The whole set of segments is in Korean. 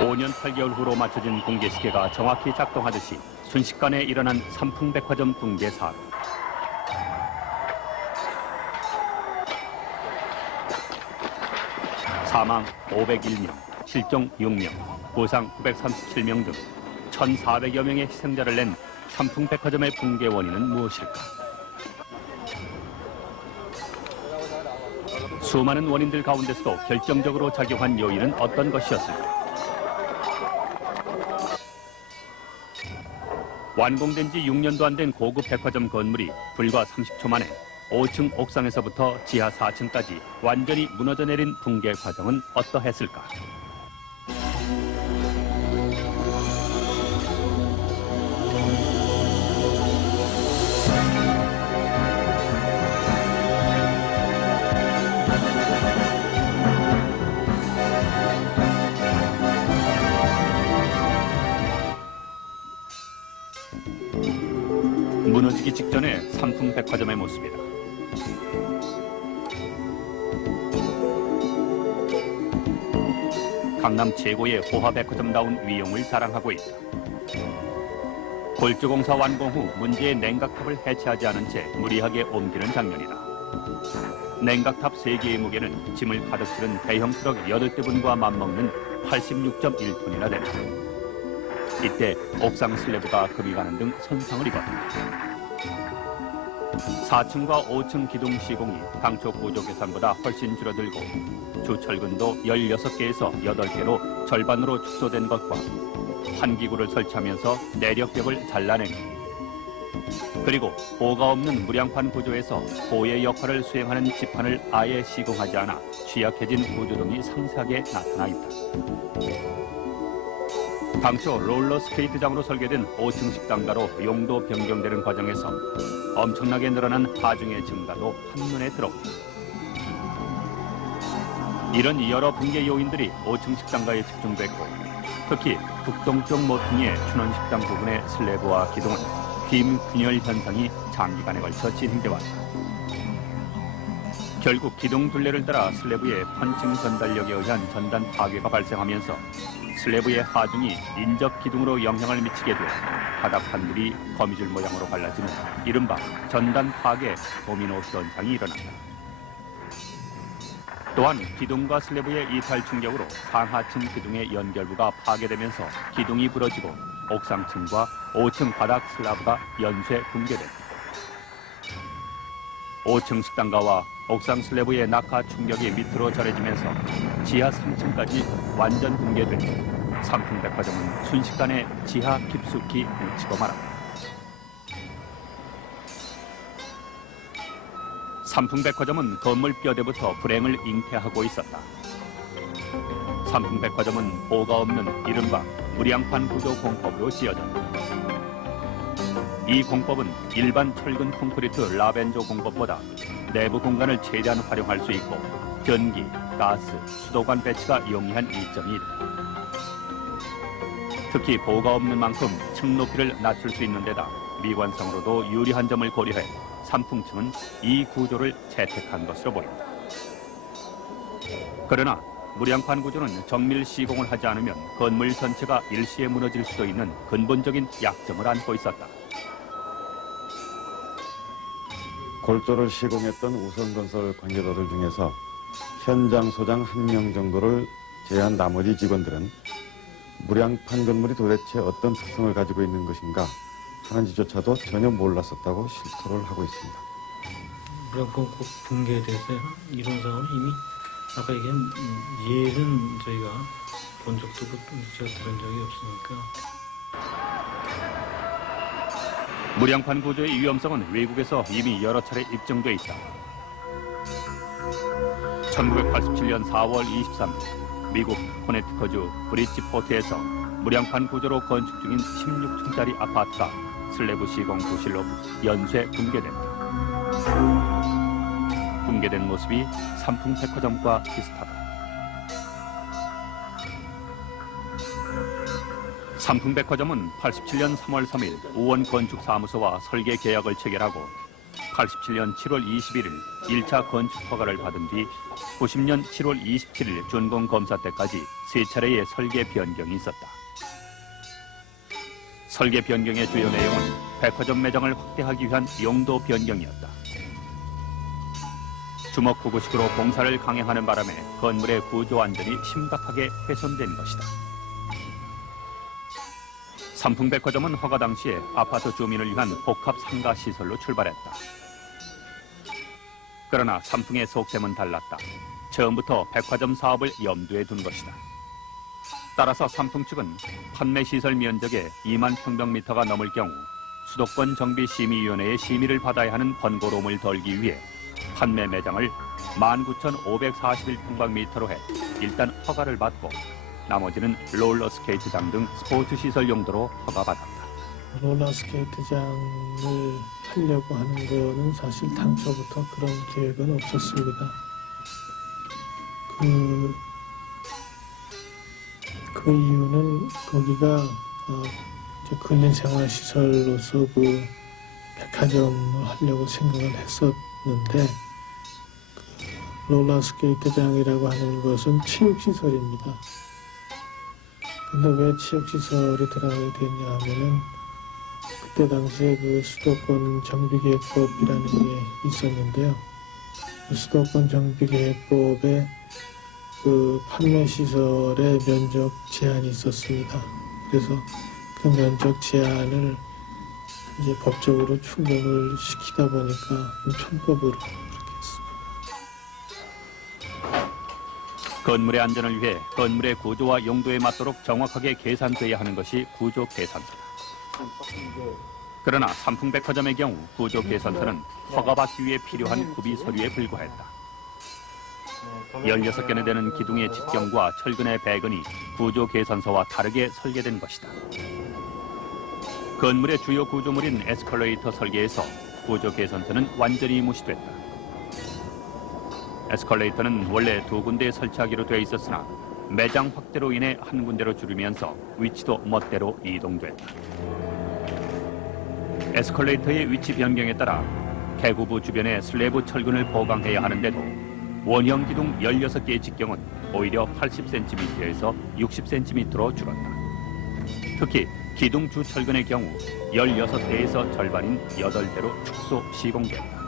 5년 8개월 후로 맞춰진 붕괴 시계가 정확히 작동하듯이 순식간에 일어난 삼풍백화점 붕괴 사고. 사망 501명, 실종 6명, 부상 937명 등 1,400여 명의 희생자를 낸 삼풍백화점의 붕괴 원인은 무엇일까? 수많은 원인들 가운데서도 결정적으로 작용한 요인은 어떤 것이었을까? 완공된 지 6년도 안 된 고급 백화점 건물이 불과 30초 만에 5층 옥상에서부터 지하 4층까지 완전히 무너져 내린 붕괴 과정은 어떠했을까? 무너지기 직전의 삼풍백화점의 모습이다. 강남 최고의 호화백화점다운 위용을 자랑하고 있다. 골조공사 완공 후 문제의 냉각탑을 해체하지 않은 채 무리하게 옮기는 장면이다. 냉각탑 3개의 무게는 짐을 가득 실은 대형 트럭 8대분과 맞먹는 86.1톤이나 된다. 이때 옥상 슬래브가 금이 가는 등 손상을 입었다. 4층과 5층 기둥 시공이 당초 구조 계산보다 훨씬 줄어들고 주철근도 16개에서 8개로 절반으로 축소된 것과 환기구를 설치하면서 내력벽을 잘라낸 것, 그리고 보가 없는 무량판 구조에서 보의 역할을 수행하는 지판을 아예 시공하지 않아 취약해진 구조 등이 상세하게 나타나 있다. 당초 롤러스케이트장으로 설계된 5층 식당가로 용도 변경되는 과정에서 엄청나게 늘어난 하중의 증가도 한눈에 들어온다. 이런 여러 붕괴 요인들이 5층 식당가에 집중됐고 특히 북동쪽 모퉁이의 춘원식당 부분의 슬래브와 기둥은 휨균열 현상이 장기간에 걸쳐 진행돼 왔다. 결국 기둥 둘레를 따라 슬래브의 펀칭 전달력에 의한 전단 파괴가 발생하면서 슬래브의 하중이 인접 기둥으로 영향을 미치게 돼 바닥 판들이 거미줄 모양으로 갈라지는 이른바 전단 파괴 도미노 현상이 일어난다. 또한 기둥과 슬래브의 이탈 충격으로 상하층 기둥의 연결부가 파괴되면서 기둥이 부러지고 옥상층과 5층 바닥 슬라브가 연쇄 붕괴된다. 5층 식당가와 옥상 슬래브의 낙하 충격이 밑으로 전해지면서 지하 3층까지 완전 붕괴되고 삼풍백화점은 순식간에 지하 깊숙이 묻히고 말았다. 삼풍백화점은 건물 뼈대부터 불행을 잉태하고 있었다. 삼풍백화점은 보가 없는 이른바 무량판 구조 공법으로 지어졌다. 이 공법은 일반 철근 콘크리트 라벤조 공법보다 내부 공간을 최대한 활용할 수 있고 전기, 가스, 수도관 배치가 용이한 이점이 있다. 특히 보가 없는 만큼 층 높이를 낮출 수 있는 데다 미관상으로도 유리한 점을 고려해 삼풍층은 이 구조를 채택한 것으로 보인다. 그러나 무량판 구조는 정밀 시공을 하지 않으면 건물 전체가 일시에 무너질 수도 있는 근본적인 약점을 안고 있었다. 골조를 시공했던 우선건설 관계자들 중에서 현장 소장 1명 정도를 제외한 나머지 직원들은 무량판 건물이 도대체 어떤 특성을 가지고 있는 것인가 하는지조차도 전혀 몰랐었다고 실토를 하고 있습니다. 무량판 붕괴에 대해서 이런 사항은 이미 아까 얘기한 예는 저희가 본 적도 없고 제가 들은 적이 없으니까. 무량판 구조의 위험성은 외국에서 이미 여러 차례 입증돼 있다. 1987년 4월 23일 미국 코네티커주 브리지포트에서 무량판 구조로 건축 중인 16층짜리 아파트가 슬래브 시공 부실로 연쇄 붕괴된다. 붕괴된 모습이 삼풍백화점과 비슷하다. 삼풍백화점은 87년 3월 3일 우원 건축사무소와 설계 계약을 체결하고 87년 7월 21일 1차 건축 허가를 받은 뒤 90년 7월 27일 준공 검사 때까지 3차례의 설계 변경이 있었다. 설계 변경의 주요 내용은 백화점 매장을 확대하기 위한 용도 변경이었다. 주먹구구식으로 공사를 강행하는 바람에 건물의 구조 안전이 심각하게 훼손된 것이다. 삼풍백화점은 허가 당시에 아파트 주민을 위한 복합 상가 시설로 출발했다. 그러나 삼풍의 속셈은 달랐다. 처음부터 백화점 사업을 염두에 둔 것이다. 따라서 삼풍 측은 판매 시설 면적의 2만 평방미터가 넘을 경우 수도권 정비심의위원회의 심의를 받아야 하는 번거로움을 덜기 위해 판매 매장을 19,541평방미터로 해 일단 허가를 받고 나머지는 롤러스케이트장 등 스포츠 시설 용도로 허가받았다. 롤러스케이트장을 하려고 하는 거는 사실 당초부터 그런 계획은 없었습니다. 그 이유는 거기가 이제 근린생활시설로서 그 백화점을 하려고 생각을 했었는데 롤러스케이트장이라고 하는 것은 체육시설입니다. 근데 왜 체육시설이 들어가게 됐냐 하면은 그때 당시에 그 수도권 정비계획법이라는 게 있었는데요. 그 수도권 정비계획법에 그 판매시설의 면적 제한이 있었습니다. 그래서 그 면적 제한을 이제 법적으로 충족을 시키다 보니까 편법으로 그렇게 했습니다. 건물의 안전을 위해 건물의 구조와 용도에 맞도록 정확하게 계산돼야 하는 것이 구조 계산서다. 그러나 삼풍백화점의 경우 구조 계산서는 허가받기 위해 필요한 구비 서류에 불과했다. 16개나 되는 기둥의 직경과 철근의 배근이 구조 계산서와 다르게 설계된 것이다. 건물의 주요 구조물인 에스컬레이터 설계에서 구조 계산서는 완전히 무시됐다. 에스컬레이터는 원래 2군데에 설치하기로 돼 있었으나 매장 확대로 인해 한 군데로 줄이면서 위치도 멋대로 이동됐다. 에스컬레이터의 위치 변경에 따라 개구부 주변에 슬래브 철근을 보강해야 하는데도 원형 기둥 16개의 직경은 오히려 80cm에서 60cm로 줄었다. 특히 기둥 주 철근의 경우 16대에서 절반인 8대로 축소 시공됐다.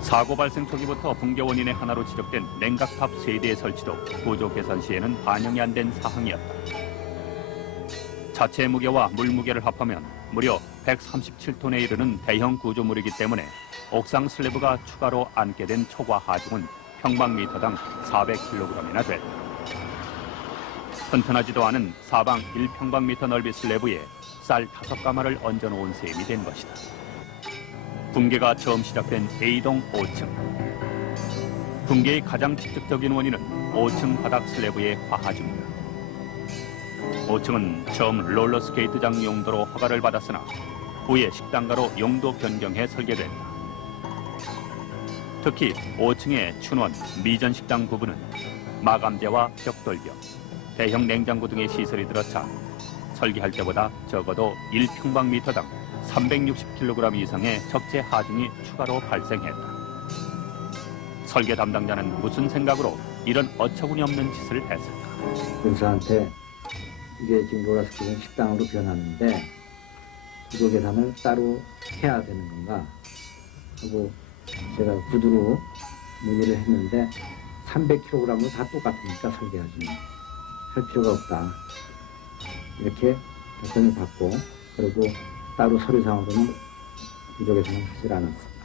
사고 발생 초기부터 붕괴 원인의 하나로 지적된 냉각탑 3대의 설치도 구조 계산 시에는 반영이 안 된 사항이었다. 자체 무게와 물 무게를 합하면 무려 137톤에 이르는 대형 구조물이기 때문에 옥상 슬래브가 추가로 안게 된 초과 하중은 평방미터당 400kg이나 됐다. 튼튼하지도 않은 사방 1평방미터 넓이 슬래브에 쌀 5가마를 얹어놓은 셈이 된 것이다. 붕괴가 처음 시작된 A동 5층. 붕괴의 가장 직접적인 원인은 5층 바닥 슬래브의 과하중이다. 5층은 처음 롤러스케이트장 용도로 허가를 받았으나 후에 식당가로 용도 변경해 설계됐다. 특히 5층의 춘원, 미전식당 부분은 마감재와 벽돌벽, 대형 냉장고 등의 시설이 들어차 설계할 때보다 적어도 1평방미터당 360kg 이상의 적재 하중이 추가로 발생했다. 설계 담당자는 무슨 생각으로 이런 어처구니 없는 짓을 했을까? 군사한테 이게 지금 롤러스케이트 식당으로 변하는데 구조 계산을 따로 해야 되는 건가 하고 제가 구두로 문의를 했는데 300kg으로 다 똑같으니까 설계하지 할 필요가 없다 이렇게 답변을 받고 그리고 따로 서류상으로는 구조 계산을 하지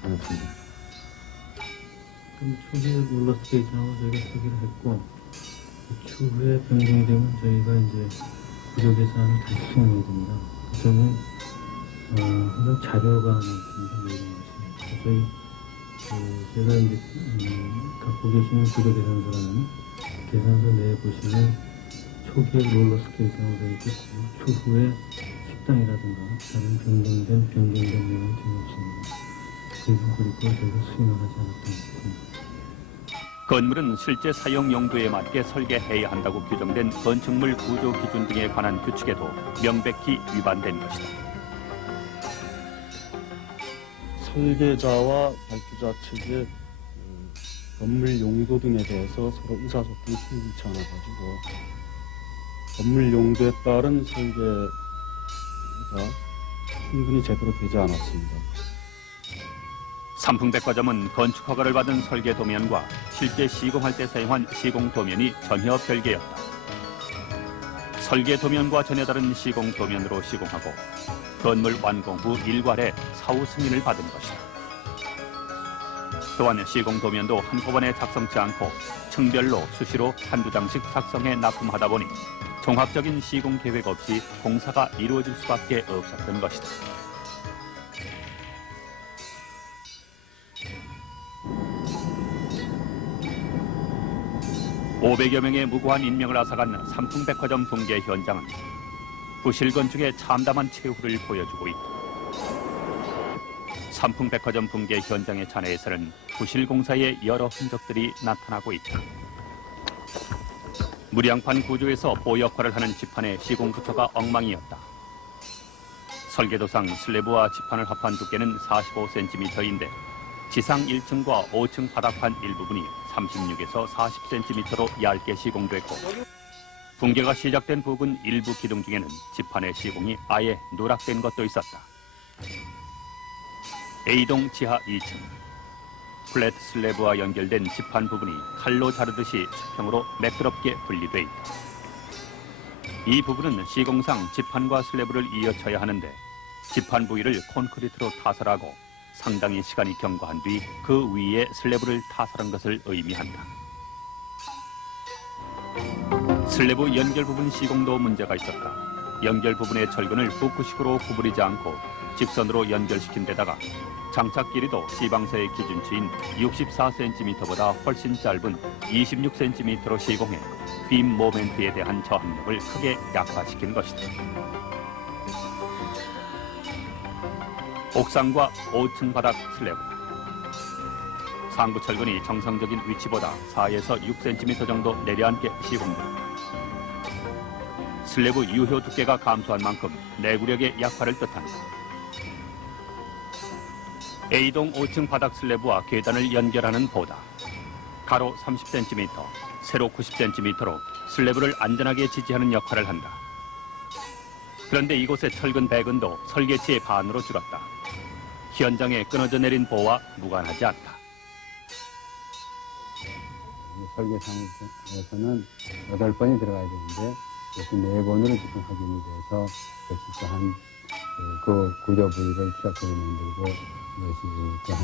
않았습니다. 그럼 초기에 롤러스케이트하고 저희가 설계를 했고 추후에 변경이 되면 저희가 이제 구조 계산을 다시 수행해야 됩니다. 저는 항상 자료가 하나 있습니다. 이런 것이 제가 이제 갖고 계시는 구조 계산서라는 계산서 내에 보시면 초기에 롤러스케이트하고 되어 있고 추후에 식당이라든가 다른 변경된 내용은 전혀 없습니다. 그리고 저희가 수행을 하지 않았던 것입니다. 건물은 실제 사용 용도에 맞게 설계해야 한다고 규정된 건축물 구조 기준 등에 관한 규칙에도 명백히 위반된 것이다. 설계자와 발주자 측의 건물 용도 등에 대해서 서로 의사소통이 충분치 않아가지고 건물 용도에 따른 설계가 충분히 제대로 되지 않았습니다. 삼풍백화점은 건축 허가를 받은 설계 도면과 실제 시공할 때 사용한 시공 도면이 전혀 별개였다. 설계 도면과 전혀 다른 시공 도면으로 시공하고 건물 완공 후 일괄에 사후 승인을 받은 것이다. 또한 시공 도면도 한꺼번에 작성치 않고 층별로 수시로 한두 장씩 작성해 납품하다 보니 종합적인 시공 계획 없이 공사가 이루어질 수밖에 없었던 것이다. (500여) 명의 무고한 인명을 앗아간 삼풍백화점 붕괴 현장은 부실 건축의 참담한 최후를 보여주고 있다. 삼풍백화점 붕괴 현장의 잔해에서는 부실 공사의 여러 흔적들이 나타나고 있다. 무량판 구조에서 보 역할을 하는 지판의 시공부터가 엉망이었다. 설계도상 슬래브와 지판을 합한 두께는 45cm인데 지상 1층과 5층 바닥판 일부분이 36에서 40cm로 얇게 시공됐고 붕괴가 시작된 부근 일부 기둥 중에는 지판의 시공이 아예 누락된 것도 있었다. A동 지하 2층 플랫 슬래브와 연결된 지판 부분이 칼로 자르듯이 수평으로 매끄럽게 분리돼 있다. 이 부분은 시공상 지판과 슬래브를 이어쳐야 하는데 지판 부위를 콘크리트로 타설하고 상당히 시간이 경과한 뒤 그 위에 슬래브를 타설한 것을 의미한다. 슬래브 연결 부분 시공도 문제가 있었다. 연결 부분의 철근을 후크식으로 구부리지 않고 직선으로 연결시킨 데다가 장착 길이도 시방서의 기준치인 64cm보다 훨씬 짧은 26cm로 시공해 빔 모멘트에 대한 저항력을 크게 약화시킨 것이다. 옥상과 5층 바닥 슬래브 상부 철근이 정상적인 위치보다 4에서 6cm 정도 내려앉게 시공된다. 슬래브 유효 두께가 감소한 만큼 내구력의 약화를 뜻한다. A동 5층 바닥 슬래브와 계단을 연결하는 보다 가로 30cm, 세로 90cm로 슬래브를 안전하게 지지하는 역할을 한다. 그런데 이곳의 철근 배근도 설계치의 반으로 줄었다. 현장에 끊어져 내린 보와 무관하지 않다. 설계상에서는 8번이 들어가야 되는데 이렇게 4번으로 지금 확인이 돼서 또한 그 구조 부위를 추적하게 만들고 이것이 또한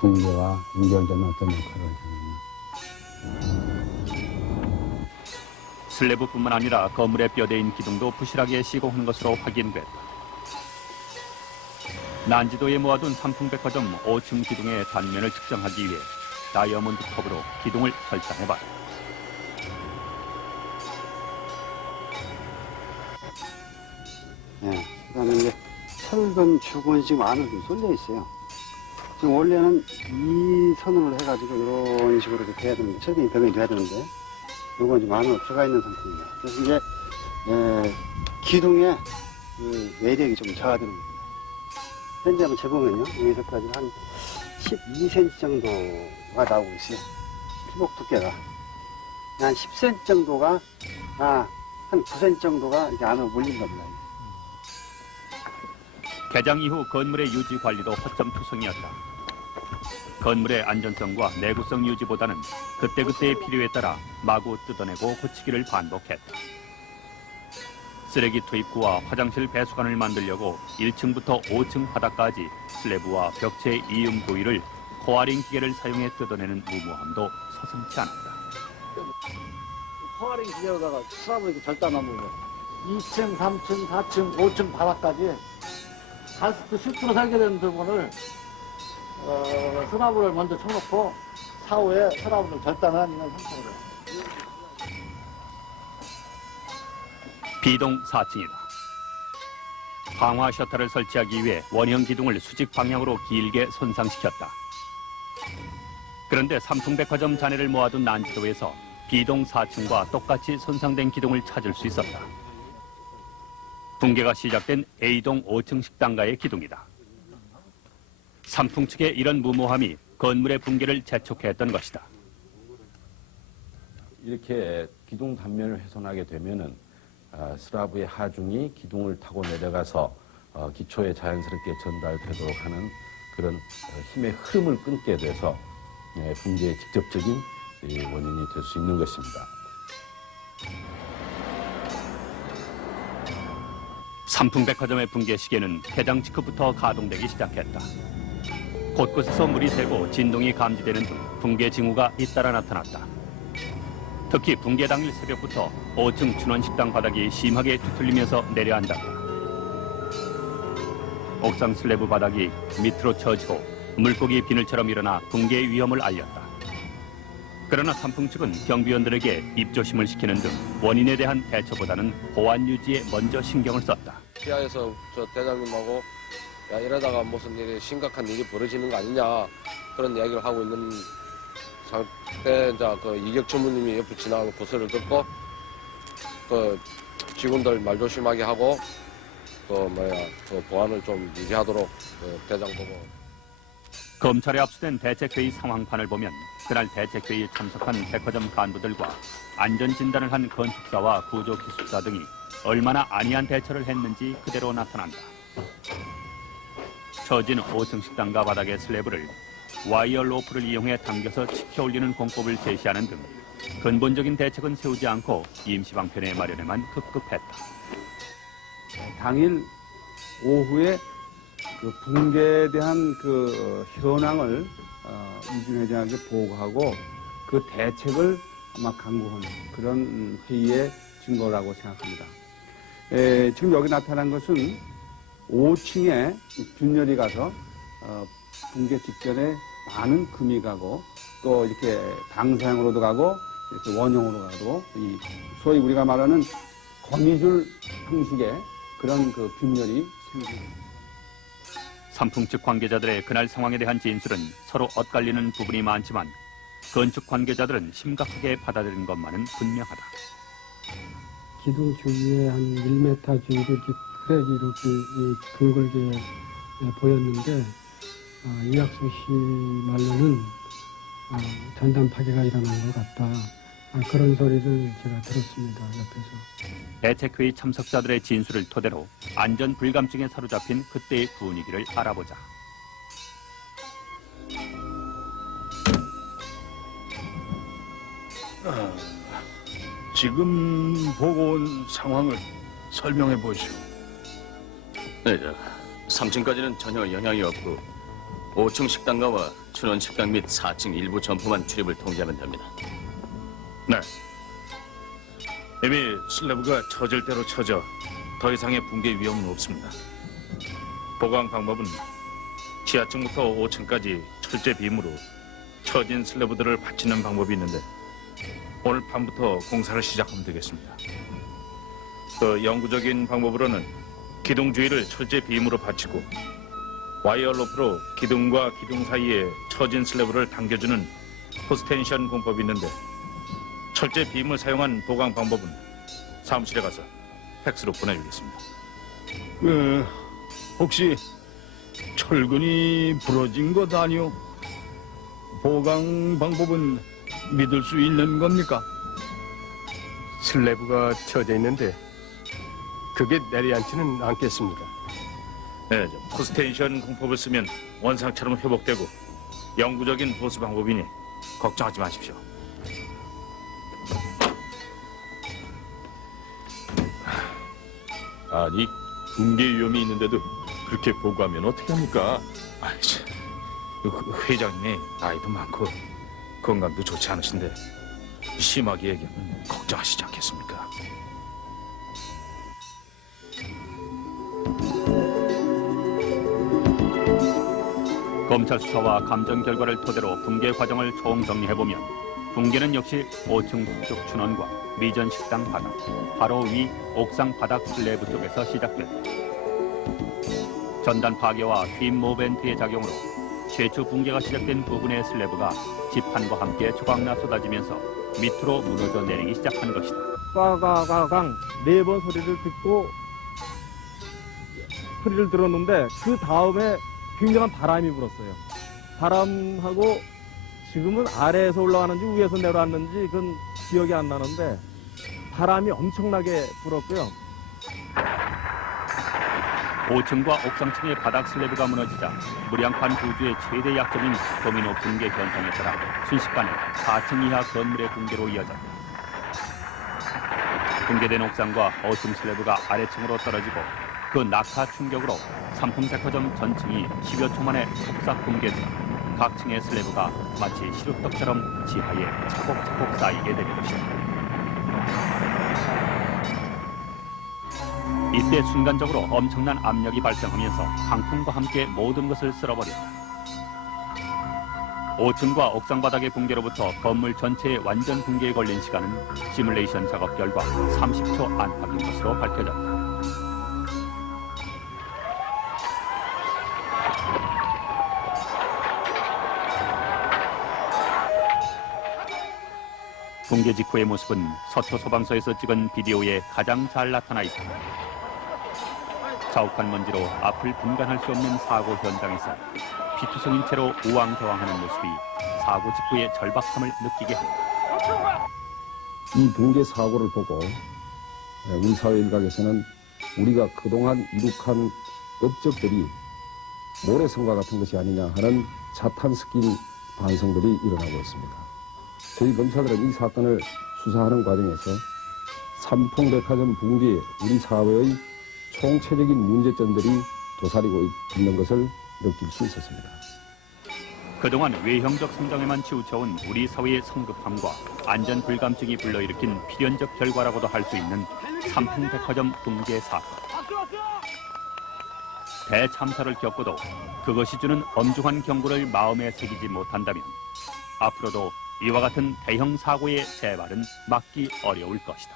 붕괴와 연결되는 어떤 역할을 하느냐. 슬래브뿐만 아니라 건물에 뼈대인 기둥도 부실하게 시공한 것으로 확인됐다. 난지도에 모아둔 삼풍백화점 5층 기둥의 단면을 측정하기 위해 다이아몬드 컵으로 기둥을 혈장해봤다. 예, 그다음에 이제 철근 주근이 지금 안으로 좀 쏠려 있어요. 지금 원래는 이 선으로 해가지고 이런 식으로 이렇게 해야 되는데, 철근이 병이 돼야 되는데, 요건 지금 안으로 들어가 있는 상태입니다. 그래서 이제, 기둥에 그 외력이 좀 저하되는 겁니다. 현재 한번 재보면요, 여기서까지 한 12cm 정도가 나오고 있어요. 피복 두께가. 한 10cm 정도가, 한 9cm 정도가 이렇게 안으로 몰린 겁니다. 개장 이후 건물의 유지 관리도 허점투성이었다. 건물의 안전성과 내구성 유지보다는 그때그때의 필요에 따라 마구 뜯어내고 고치기를 반복했다. 쓰레기 투입구와 화장실 배수관을 만들려고 1층부터 5층 바닥까지 슬래브와 벽체 이음 부위를 코어링 기계를 사용해 뜯어내는 무모함도 서슴지 않았다. 코어링 기계로다가 슬라브 이렇게 절단하면 2층, 3층, 4층, 5층 바닥까지 가스트 슈트로 설계된 부분을 슬라브를 먼저 쳐놓고 사후에 슬라브를 절단하는 형태로. B동 4층이다. 방화 셔터를 설치하기 위해 원형 기둥을 수직 방향으로 길게 손상시켰다. 그런데 삼풍백화점 잔해를 모아둔 난지도에서 B동 4층과 똑같이 손상된 기둥을 찾을 수 있었다. 붕괴가 시작된 A동 5층 식당가의 기둥이다. 삼풍 측의 이런 무모함이 건물의 붕괴를 재촉했던 것이다. 이렇게 기둥 단면을 훼손하게 되면은 슬라브의 하중이 기둥을 타고 내려가서 기초에 자연스럽게 전달되도록 하는 그런 힘의 흐름을 끊게 돼서 붕괴의 직접적인 원인이 될 수 있는 것입니다. 삼풍백화점의 붕괴 시계는 개장 직후부터 가동되기 시작했다. 곳곳에서 물이 새고 진동이 감지되는 등 붕괴 징후가 잇따라 나타났다. 특히 붕괴 당일 새벽부터 5층 춘원식당 바닥이 심하게 뒤틀리면서 내려앉았다. 옥상 슬래브 바닥이 밑으로 처지고 물고기 비늘처럼 일어나 붕괴의 위험을 알렸다. 그러나 삼풍 측은 경비원들에게 입조심을 시키는 등 원인에 대한 대처보다는 보안 유지에 먼저 신경을 썼다. 지하에서 저 대장님하고 야 이러다가 무슨 일이 심각한 일이 벌어지는 거 아니냐 그런 이야기를 하고 있는 상태 이제 그 이격 전무님이 옆에 지나가는 그 소리를 듣고 그 직원들 말 조심하게 하고 그 보안을 좀 유지하도록 그 대장 보고. 검찰에 압수된 대책회의 상황판을 보면 그날 대책회의에 참석한 백화점 간부들과 안전진단을 한 건축사와 구조기술사 등이 얼마나 안이한 대처를 했는지 그대로 나타난다. 처진 5층 식당가 바닥의 슬래브를 와이어 로프를 이용해 당겨서 치켜 올리는 공법을 제시하는 등 근본적인 대책은 세우지 않고 임시방편의 마련에만 급급했다. 당일 오후에 그 붕괴에 대한 그 현황을 이준 회장에게 보고하고 그 대책을 아마 강구한 그런 회의의 증거라고 생각합니다. 지금 여기 나타난 것은 5층에 균열이 가서 붕괴 직전에 많은 금이 가고 또 이렇게 방사형으로도 가고 이렇게 원형으로 가고 이 소위 우리가 말하는 거미줄 형식의 그런 그 균열이 생깁니다. 삼풍 측 관계자들의 그날 상황에 대한 진술은 서로 엇갈리는 부분이 많지만 건축 관계자들은 심각하게 받아들인 것만은 분명하다. 기둥 주위에 한 1m 주위로 이렇게 크랙이 이렇게 둥글게 보였는데 이학수 씨 말로는 전단 파괴가 일어난 것 같다. 그런 소리를 제가 들었습니다. 옆에서. 대책회의 참석자들의 진술을 토대로 안전 불감증에 사로잡힌 그때의 분위기를 알아보자. 지금 보고 온 상황을 설명해 보시오. 네, 3층까지는 전혀 영향이 없고 5층 식당가와 춘원 식당 및 4층 일부 점포만 출입을 통제하면 됩니다. 네. 이미 슬래브가 처질 대로 처져 더 이상의 붕괴 위험은 없습니다. 보강 방법은 지하층부터 5층까지 철제 빔으로 처진 슬래브들을 받치는 방법이 있는데 오늘 밤부터 공사를 시작하면 되겠습니다. 그 영구적인 방법으로는 기둥 주위를 철제 빔으로 받치고 와이어 로프로 기둥과 기둥 사이에 처진 슬래브를 당겨주는 포스텐션 공법이 있는데 철제 빔을 사용한 보강 방법은 사무실에 가서 팩스로 보내주겠습니다. 혹시 철근이 부러진 것 아니오? 보강 방법은 믿을 수 있는 겁니까? 슬래브가 쳐져 있는데 그게 내려앉지는 않겠습니다. 네, 포스텐션 공법을 쓰면 원상처럼 회복되고 영구적인 보수 방법이니 걱정하지 마십시오. 아니, 붕괴 위험이 있는데도 그렇게 보고하면 어떻게 합니까? 회장님이 나이도 많고 건강도 좋지 않으신데 심하게 얘기하면 걱정하시지 않겠습니까? 검찰 수사와 감정 결과를 토대로 붕괴 과정을 총정리해보면 붕괴는 역시 5층 북쪽 춘원과 미전 식당 바닥, 바로 위 옥상 바닥 슬래브 쪽에서 시작됐다. 전단 파괴와 빔 모벤트의 작용으로 최초 붕괴가 시작된 부분의 슬래브가 지판과 함께 조각나 쏟아지면서 밑으로 무너져 내리기 시작한 것이다. 가가가강 4번 소리를 듣고 소리를 들었는데 그 다음에 굉장한 바람이 불었어요. 바람하고 지금은 아래에서 올라가는지 위에서 내려왔는지 그건 기억이 안 나는데 바람이 엄청나게 불었고요. 5층과 옥상층의 바닥 슬래브가 무너지자 무량판 구조의 최대 약점인 도미노 붕괴 현상에 따라 순식간에 4층 이하 건물의 붕괴로 이어졌다. 붕괴된 옥상과 5층 슬래브가 아래층으로 떨어지고 그 낙하 충격으로 삼풍백화점 전층이 10여 초 만에 척삭 붕괴되어 각 층의 슬래브가 마치 시루떡처럼 지하에 차곡차곡 쌓이게 된 것이다. 이때 순간적으로 엄청난 압력이 발생하면서 강풍과 함께 모든 것을 쓸어버렸다. 5층과 옥상 바닥의 붕괴로부터 건물 전체의 완전 붕괴에 걸린 시간은 시뮬레이션 작업 결과 30초 안팎인 것으로 밝혀졌다. 붕괴 직후의 모습은 서초 소방서에서 찍은 비디오에 가장 잘 나타나 있다. 자욱한 먼지로 앞을 분간할 수 없는 사고 현장에서 피투성인 채로 우왕좌왕하는 모습이 사고 직후의 절박함을 느끼게 한다. 이 붕괴 사고를 보고 우리 사회 일각에서는 우리가 그동안 이룩한 업적들이 모래성과 같은 것이 아니냐 하는 자탄 섞인 반성들이 일어나고 있습니다. 저희 검찰들은 이 사건을 수사하는 과정에서 삼풍백화점 붕괴 우리 사회의 총체적인 문제점들이 도사리고 있는 것을 느낄 수 있었습니다. 그동안 외형적 성장에만 치우쳐온 우리 사회의 성급함과 안전 불감증이 불러일으킨 필연적 결과라고도 할 수 있는 삼풍백화점 붕괴 사건. 대참사를 겪고도 그것이 주는 엄중한 경고를 마음에 새기지 못한다면 앞으로도 이와 같은 대형 사고의 재발은 막기 어려울 것이다.